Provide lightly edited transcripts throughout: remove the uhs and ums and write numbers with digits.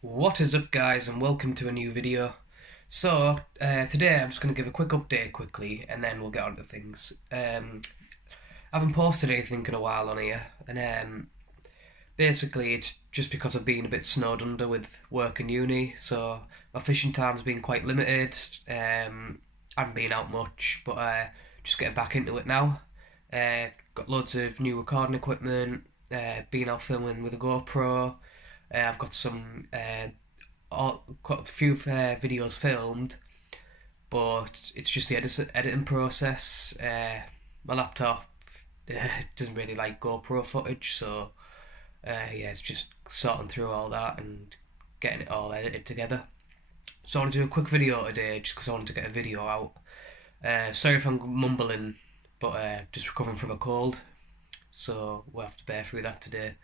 What is up, guys, and welcome to a new video. Today I'm just going to give a quick update quickly and then we'll get on to things. I haven't posted anything in a while on here, and basically it's just because I've been a bit snowed under with work and uni, so my fishing time's been quite limited. I haven't been out much, but just getting back into it now. Got loads of new recording equipment, been out filming with a GoPro. I've got got a few videos filmed, but it's just the editing process. My laptop doesn't really like GoPro footage, so yeah, it's just sorting through all that and getting it all edited together. So I want to do a quick video today, just because I wanted to get a video out. Sorry if I'm mumbling, but just recovering from a cold, so we'll have to bear through that today.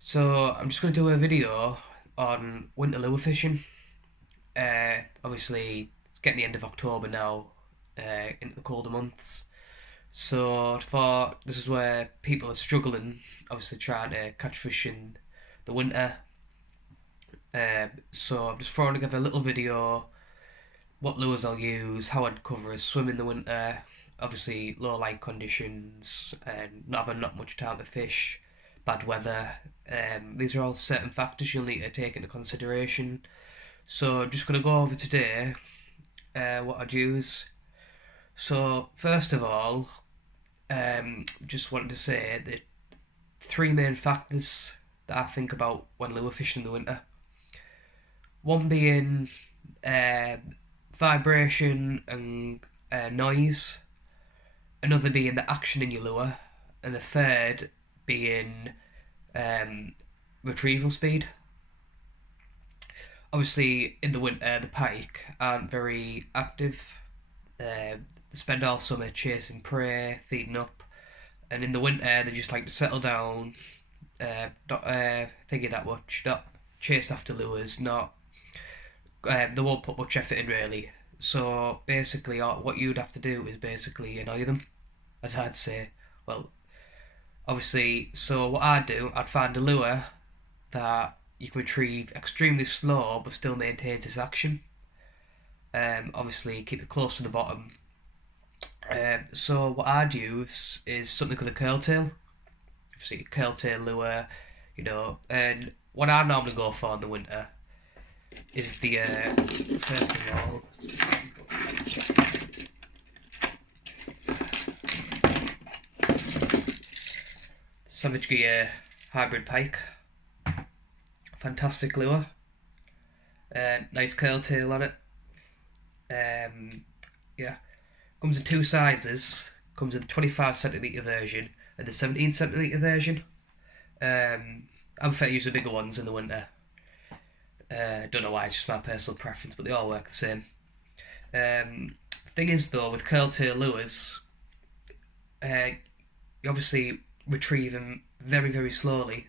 So I'm just going to do a video on winter lure fishing. Obviously, it's getting the end of October now, into the colder months. So I thought this is where people are struggling, obviously trying to catch fish in the winter. So I'm just throwing together a little video, what lures I'll use, how I'd cover a swim in the winter, obviously low light conditions, and not having not much time to fish, bad weather. These are all certain factors you'll need to take into consideration. So I'm just going to go over today what I'd use. So first of all, just wanted to say that three main factors that I think about when lure fishing in the winter. One being vibration and noise, another being the action in your lure, and the third being retrieval speed. Obviously, in the winter, the pike aren't very active. They spend all summer chasing prey, feeding up, and in the winter they just like to settle down, not thinking that much, not chase after lures, not they won't put much effort in really. So basically, what you'd have to do is basically annoy them, as I'd say. Well, obviously, so what I'd do, I'd find a lure that you can retrieve extremely slow but still maintains its action. Obviously, keep it close to the bottom. So what I'd use is something called a curltail. Obviously, a curltail lure, and what I normally go for in the winter is the first of all, Savage Gear Hybrid Pike. Fantastic lure. Nice curltail on it. Yeah. Comes in two sizes. Comes in the 25cm version and the 17cm version. I prefer to use the bigger ones in the winter. Don't know why, it's just my personal preference, but they all work the same. Thing is though, with curltail lures, you obviously retrieve them very, very slowly,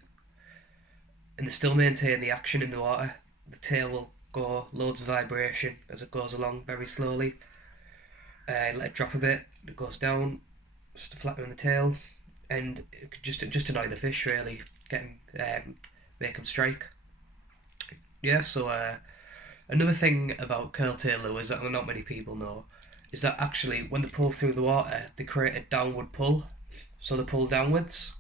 and they still maintain the action in the water. The tail will go loads of vibration as it goes along very slowly. Let it drop a bit, it goes down, just to flatten the tail, and it could just annoy the fish really, make them strike. Yeah, so another thing about curltail lures that not many people know is that actually when they pull through the water, they create a downward pull, so they pull downwards,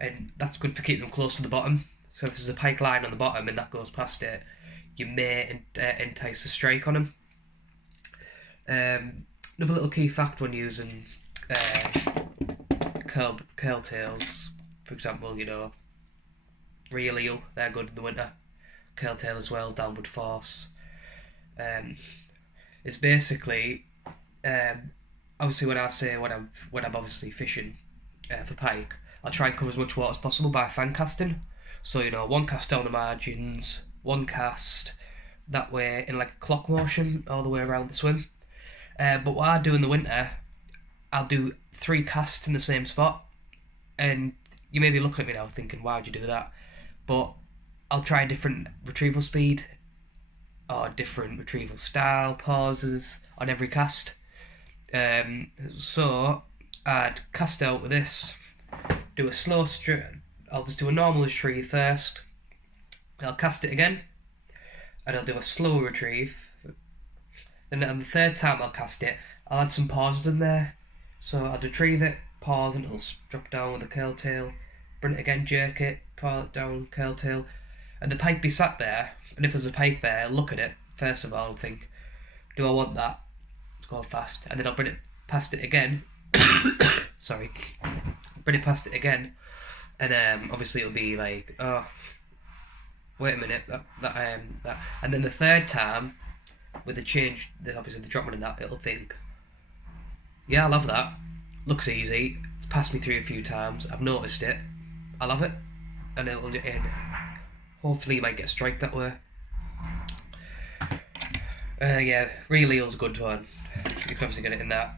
and that's good for keeping them close to the bottom. So if there's a pike line on the bottom and that goes past it, you may entice a strike on them. Another little key fact when using curltails, for example, real eel, they're good in the winter. Curltail as well, downward force. It's basically, obviously when I'm obviously fishing for pike, I'll try and cover as much water as possible by fan casting. So one cast down the margins, one cast that way in like a clock motion all the way around the swim. But what I do in the winter, I'll do 3 casts in the same spot, and you may be looking at me now thinking, why would you do that? But I'll try a different retrieval speed or different retrieval style, pauses on every cast. So I'd cast out with this, do a slow I'll just do a normal retrieve first, I'll cast it again, and I'll do a slow retrieve. Then on the third time I'll cast it, I'll add some pauses in there. So I'll retrieve it, pause until it'll drop down with a curl tail, bring it again, jerk it, pile it down, curl tail, and the pike be sat there, and if there's a pike there, I'll look at it, first of all, and think, do I want that? It's going fast. And then I'll bring it past it again. Sorry. Bring it past it again, and obviously it'll be like, oh, wait a minute, that. And then the third time, with the change, obviously the drop one in that, it'll think, yeah, I love that. Looks easy. It's passed me through a few times. I've noticed it. I love it, and it'll end. Hopefully, you might get a strike that way. Yeah, real eel's a good one. You can obviously get it in that.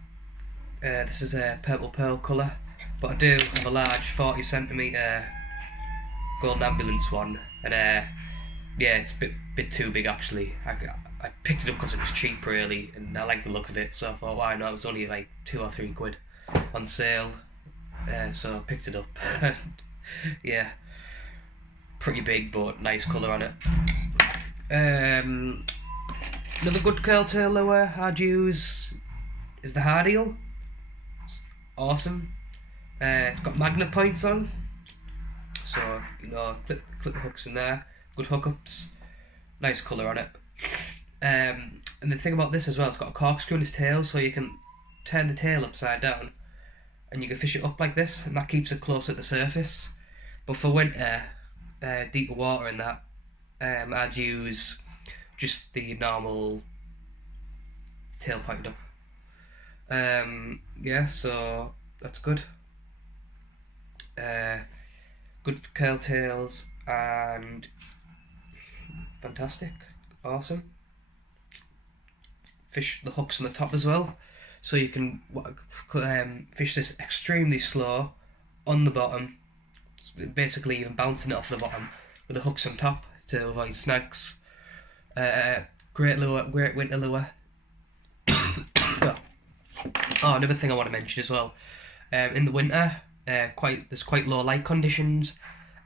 This is a purple pearl colour, but I do have a large 40cm golden ambulance one, and yeah, it's a bit too big actually. I picked it up because it was cheap really, and I like the look of it, so I thought, why not? It was only like £2 or £3 on sale, so I picked it up. Yeah, pretty big but nice colour on it. Another good curl tail lure I'd use is the hard eel. It's awesome. It's got magnet points on, so you know, clip the hooks in there. Good hookups. Nice colour on it. And the thing about this as well, it's got a corkscrew in its tail, so you can turn the tail upside down and you can fish it up like this, and that keeps it close at the surface. But for winter, deeper water and that, I'd use just the normal tail pointed up. Yeah, so that's good. Good curl tails and fantastic, awesome. Fish the hooks on the top as well, so you can fish this extremely slow on the bottom, basically even bouncing it off the bottom with the hooks on top to avoid snags. Great lure, great winter lure. Oh, another thing I want to mention as well, in the winter, there's quite low light conditions,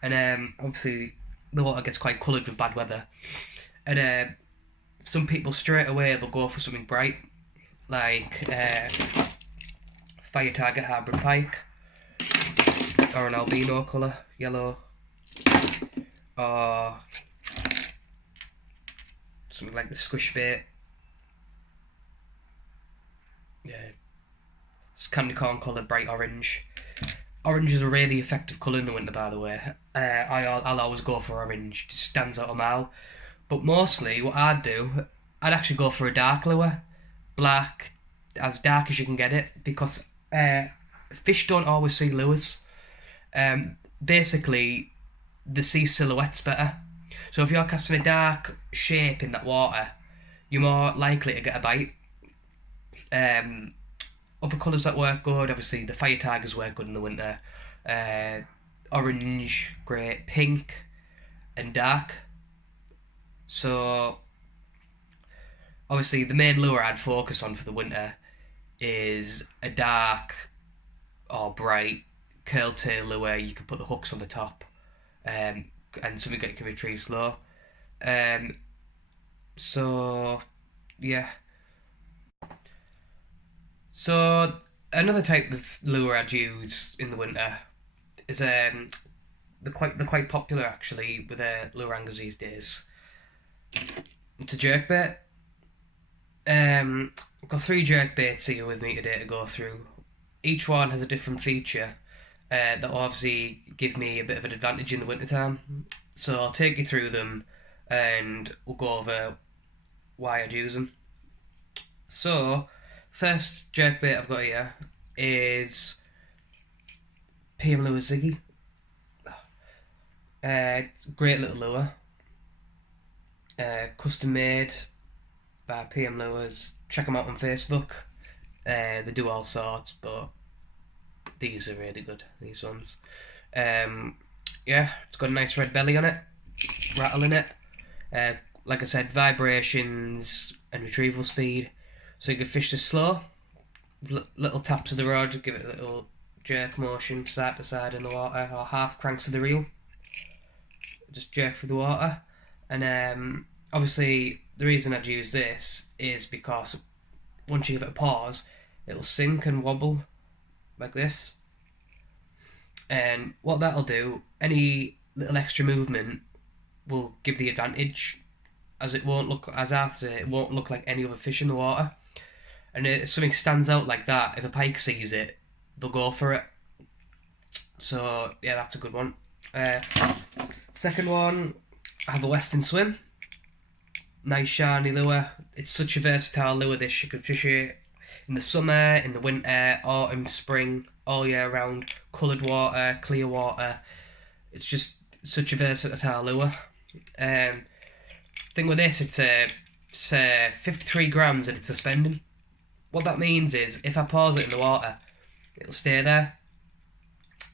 and obviously the water gets quite coloured with bad weather, and some people straight away they'll go for something bright, like fire target hybrid pike, or an albino colour, yellow, or something like the squish bait. Yeah, it's candy corn colour, bright orange. Orange is a really effective colour in the winter, by the way. I'll always go for orange, it just stands out a mile. But mostly, what I'd do, I'd actually go for a dark lure, black, as dark as you can get it, because fish don't always see lures. Basically, they see silhouettes better. So if you're casting a dark shape in that water, you're more likely to get a bite. Other colours that work good, obviously the fire tigers work good in the winter. Orange, grey, pink, and dark. So obviously the main lure I'd focus on for the winter is a dark or bright curl tail lure. You can put the hooks on the top, and something that you can retrieve slow. So yeah. So another type of lure I'd use in the winter is they're quite popular actually with lure anglers these days. It's a jerkbait. I've got 3 jerkbaits here with me today to go through. Each one has a different feature that will obviously give me a bit of an advantage in the wintertime. So I'll take you through them and we'll go over why I'd use them. So, first jerkbait I've got here is PM Lure Ziggy. It's a great little lure. Custom made by PM Lures. Check them out on Facebook. They do all sorts, but these are really good, these ones. Yeah, it's got a nice red belly on it, rattle in it. Like I said, vibrations and retrieval speed. So you can fish this slow. Little taps of the rod, give it a little jerk motion side to side in the water, or half cranks of the reel. just jerk through the water. And obviously the reason I'd use this is because once you give it a pause, it'll sink and wobble like this. And what that'll do, any little extra movement will give the advantage, as it won't look, as after it won't look like any other fish in the water. And if something stands out like that, if a pike sees it, they'll go for it. So yeah, that's a good one. Second one, I have a Western Swim. Nice shiny lure. It's such a versatile lure, this. You can fish it in the summer, in the winter, autumn, spring, all year round. Coloured water, clear water. It's just such a versatile lure. Thing with this, it's 53 grams and it's suspending. What that means is, if I pause it in the water, it'll stay there.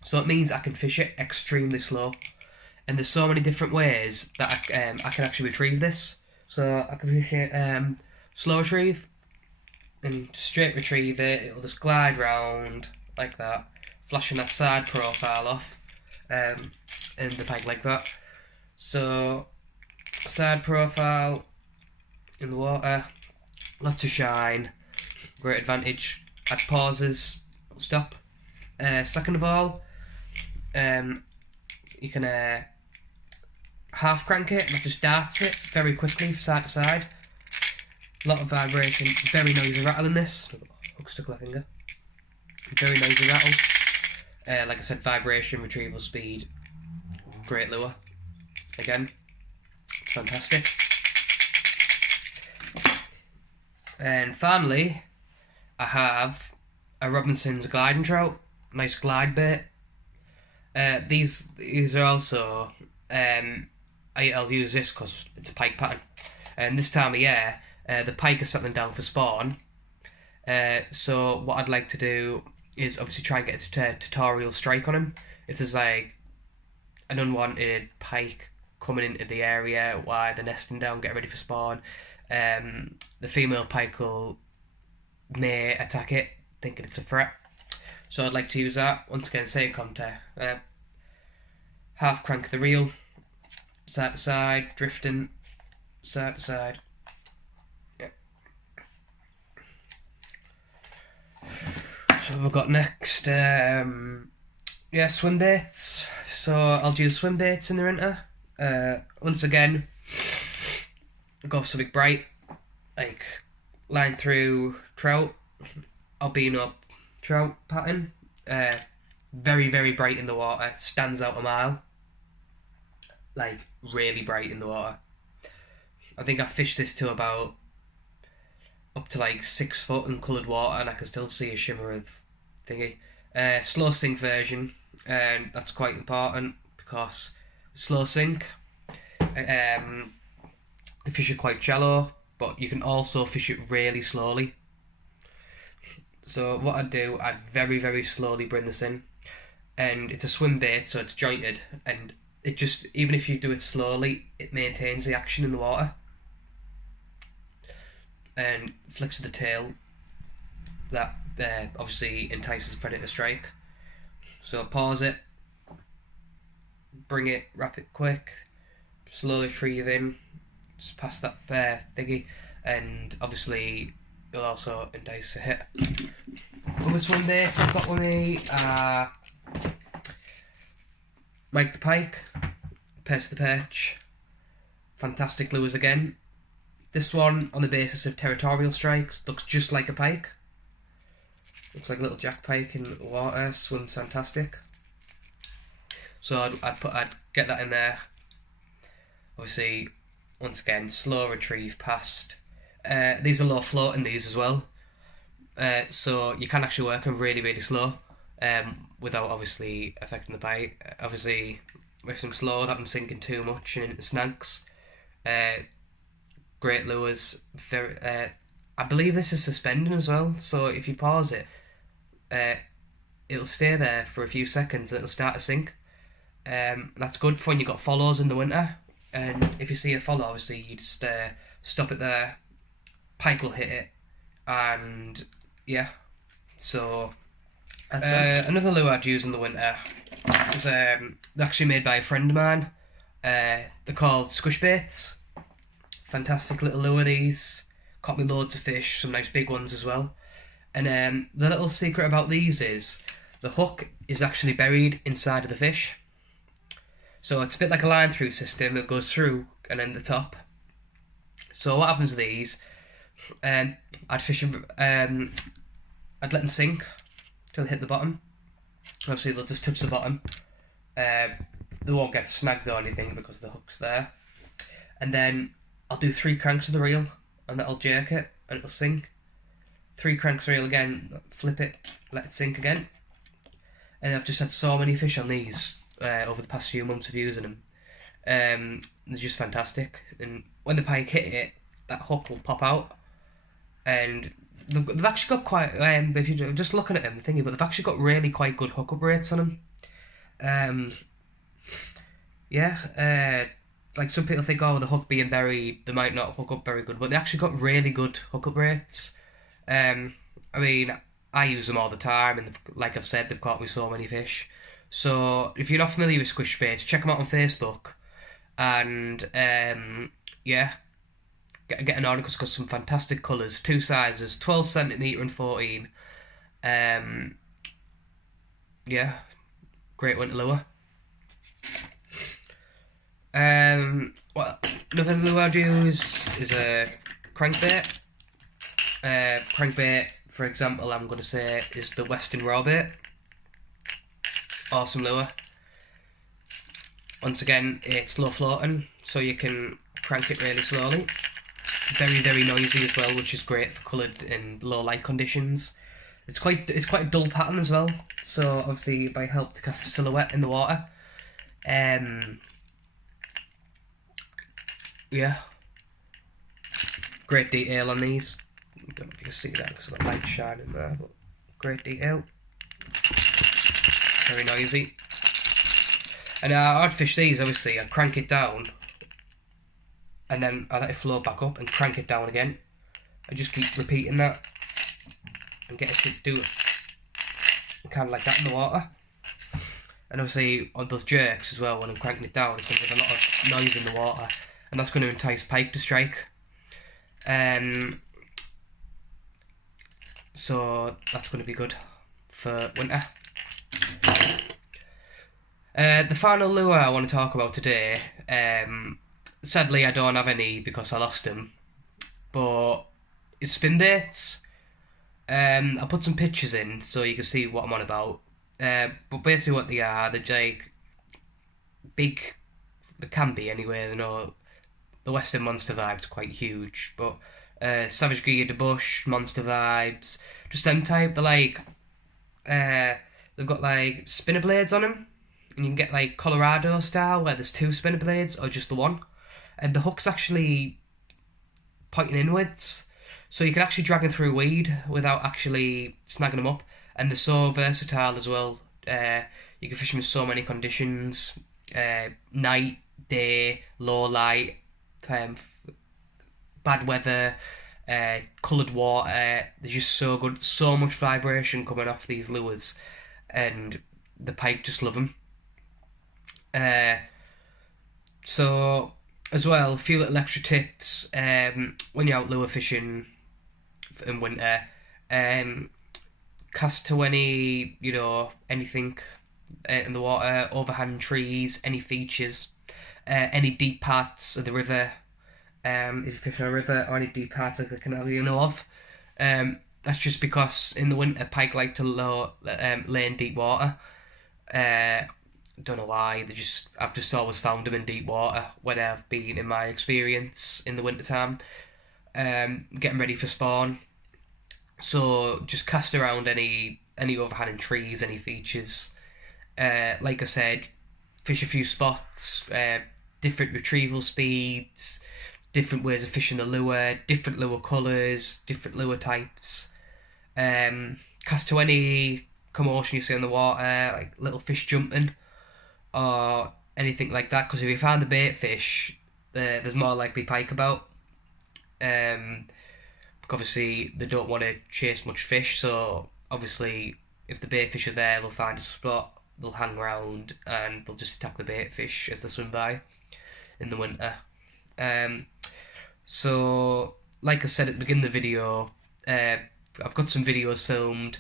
So it means I can fish it extremely slow. And there's so many different ways that I can actually retrieve this. So I can fish it slow retrieve, and straight retrieve it. It'll just glide round like that, flashing that side profile off, and the pike like that. So side profile in the water, lots of shine, great advantage. Add pauses, stop. Second of all, you can half crank it, and that just darts it very quickly side to side. A lot of vibration, very noisy rattle in this. Hook stuck to my finger. Very noisy rattle. Like I said, vibration, retrieval speed, great lure. Again, it's fantastic. And finally, I have a Robinson's gliding trout. Nice glide bait. These are also I'll use this because it's a pike pattern, and this time of year the pike are settling down for spawn. So what I'd like to do is obviously try and get a tutorial strike on him. If there's like an unwanted pike coming into the area while they're nesting down, getting ready for spawn, the female pike may attack it, thinking it's a threat. So I'd like to use that. Once again, same contact. Half crank the reel, side to side, drifting, side to side. Yep. So we've got next, swim baits. So I'll use swim baits in the winter. Once again, go for something bright, like line through trout, albino trout pattern. Very, very bright in the water, stands out a mile. Like, really bright in the water. I think I fished this to about up to like 6 foot in coloured water, and I can still see a shimmer of thingy. Slow sink version, and that's quite important because slow sink, you fish it quite shallow, but you can also fish it really slowly. So what I'd do, I'd very, very slowly bring this in, and it's a swim bait, so it's jointed, and it just, even if you do it slowly, it maintains the action in the water. And flicks of the tail, that obviously entices predator strike. So pause it, bring it, wrap it quick, slowly retrieve in, just past that thingy, and obviously it'll also entice a hit. Other swim baits I've got with me are Mike the Pike, Perch the Perch, fantastic lures again. This one, on the basis of territorial strikes, looks just like a pike. Looks like a little jack pike in the water, swims fantastic. So I'd get that in there. Obviously, once again, slow retrieve past. These are low floating, these as well. So you can actually work them really, really slow, without obviously affecting the bite. Obviously, with them slow, without them sinking too much and into snags. Great lures. Very, I believe this is suspending as well, so if you pause it, it'll stay there for a few seconds and it'll start to sink. That's good for when you've got follows in the winter, and if you see a follow, obviously you just stop it there, pike will hit it, and yeah. So another lure I'd use in the winter was actually made by a friend of mine. They're called squish baits. Fantastic little lure these. Caught me loads of fish, some nice big ones as well. And the little secret about these is the hook is actually buried inside of the fish. So it's a bit like a line through system that goes through and then the top. So what happens with these, I'd fish them, I'd let them sink till they hit the bottom. Obviously they'll just touch the bottom. They won't get snagged or anything because the hook's there. And then I'll do 3 cranks of the reel and that'll jerk it and it'll sink. 3 cranks reel again, flip it, let it sink again. And I've just had so many fish on these over the past few months of using them. They're just fantastic. And when the pike hit it, that hook will pop out. And they've actually got quite, if you're just looking at them, the thingy, but they've actually got really quite good hookup rates on them. Like some people think, oh, the hook being buried, they might not hook up very good, but they actually got really good hookup rates. I mean, I use them all the time, and like I've said, they've caught me so many fish. So if you're not familiar with squish baits, check them out on Facebook, and yeah, get an order because it's got some fantastic colours, 2 sizes, 12cm and 14. Yeah, great winter lure. Well, another lure I'd use is a crankbait. Crankbait, for example, I'm going to say is the Western raw bait. Awesome lure. Once again, it's low floating, so you can crank it really slowly. Very, very noisy as well, which is great for coloured and low light conditions. It's quite a dull pattern as well, so obviously it might help to cast a silhouette in the water. Yeah, great detail on these. I don't know if you can see that because of the light shining there, but great detail. Very noisy. And I'd fish these, obviously. I'd crank it down, and then I let it float back up and crank it down again. I just keep repeating that and get it to do it kind of like that in the water. And obviously on those jerks as well, when I'm cranking it down, it comes with a lot of noise in the water, and that's going to entice pike to strike. So that's going to be good for winter. The final lure I want to talk about today, sadly I don't have any because I lost them, but it's spin baits. I'll put some pictures in so you can see what I'm on about. But basically what they are, they're like big, they can be anyway, you know, the Western Monster Vibe's quite huge, but Savage Gear the Bush, Monster Vibes, just them type, they're like, they've got like spinner blades on them, and you can get like Colorado style where there's 2 spinner blades or just the one, and the hook's actually pointing inwards, so you can actually drag them through weed without actually snagging them up, and they're so versatile as well. You can fish them in so many conditions, night, day, low light, bad weather, coloured water. They're just so good, so much vibration coming off these lures, and the pike just love them. So as well, a few little extra tips when you're out lure fishing in winter. Cast to any, you know, anything in the water, overhand trees, any features, any deep parts of the river. If you fish on a river or any deep parts of the canal you know of. That's just because in the winter pike like to lay in deep water. Don't know why. I've just always found them in deep water when I've been, in my experience, in the winter time, getting ready for spawn. So just cast around any overhanging trees, any features. Like I said, fish a few spots, different retrieval speeds, different ways of fishing the lure, different lure colours, different lure types. Cast to any commotion you see on the water, like little fish jumping or anything like that, because if you find the bait fish, there's more likely pike about. Obviously they don't want to chase much fish, so obviously if the bait fish are there, they'll find a spot, they'll hang around and they'll just attack the bait fish as they swim by. in the winter. So, like I said at the beginning of the video, I've got some videos filmed,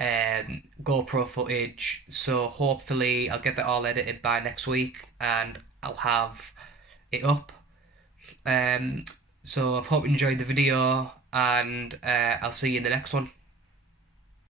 GoPro footage, so hopefully I'll get that all edited by next week and I'll have it up. So I hope you enjoyed the video, and I'll see you in the next one.